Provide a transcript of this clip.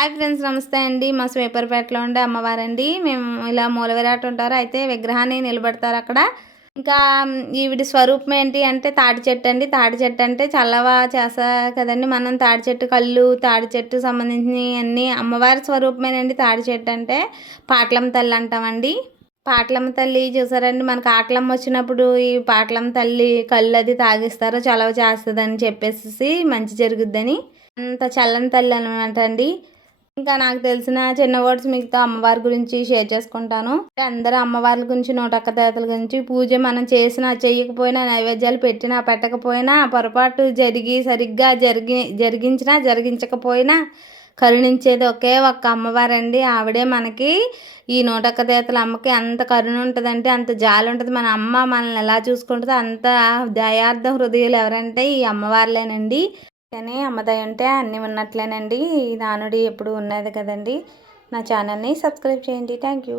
Hi friends, నమస్తే అండి. మా స్వేపర్పేటలో ఉండే అమ్మవారండి. మేము ఇలా మూలవిరాట్ ఉంటారు, అయితే విగ్రహాన్ని నిలబెడతారు అక్కడ. ఇంకా ఈవిడి స్వరూపం ఏంటి అంటే తాటి చెట్టు అండి. తాటి చెట్టు అంటే చల్లవ చేస్తా కదండి మనం. తాటి చెట్టు కళ్ళు, తాటి చెట్టు సంబంధించినవి అన్నీ అమ్మవారి స్వరూపమేనండి. తాటి చెట్టు అంటే పాటలమ్మ తల్లి అంటామండి. పాటలమ్మ తల్లి చూసారండి, మనకు ఆకలమ్మ వచ్చినప్పుడు ఈ పాటలమ్మ తల్లి కళ్ళు అది తాగిస్తారు, చలవ చేస్తుందని చెప్పేసి మంచి జరుగుద్దని. అంత చల్లని తల్లి అనమాట అండి. ఇంకా నాకు తెలిసిన చిన్న వర్డ్స్ మీతో అమ్మవారి గురించి షేర్ చేసుకుంటాను. అందరూ అమ్మవార్ల గురించి, 101 దేవతల గురించి, పూజ మనం చేసినా చేయకపోయినా, నైవేద్యాలు పెట్టినా పెట్టకపోయినా, పొరపాటు సరిగ్గా జరిగించినా జరిగించకపోయినా కరుణించేది ఒకే ఒక్క అమ్మవారండి. ఆవిడే మనకి ఈ 101 దేవతల అమ్మకి అంత కరుణ ఉంటుందంటే, అంత జాలి ఉంటుంది. మన అమ్మ మనల్ని ఎలా చూసుకుంటుందో అంత దయార్థ హృదయాలు ఎవరంటే ఈ అమ్మవార్లేనండి. కానీ అమ్మ దయ ఉంటే అన్నీ ఉన్నట్లేనండి. ఈ నానుడి ఎప్పుడు ఉన్నది కదండి. నా ఛానల్ని సబ్స్క్రైబ్ చేయండి. Thank you.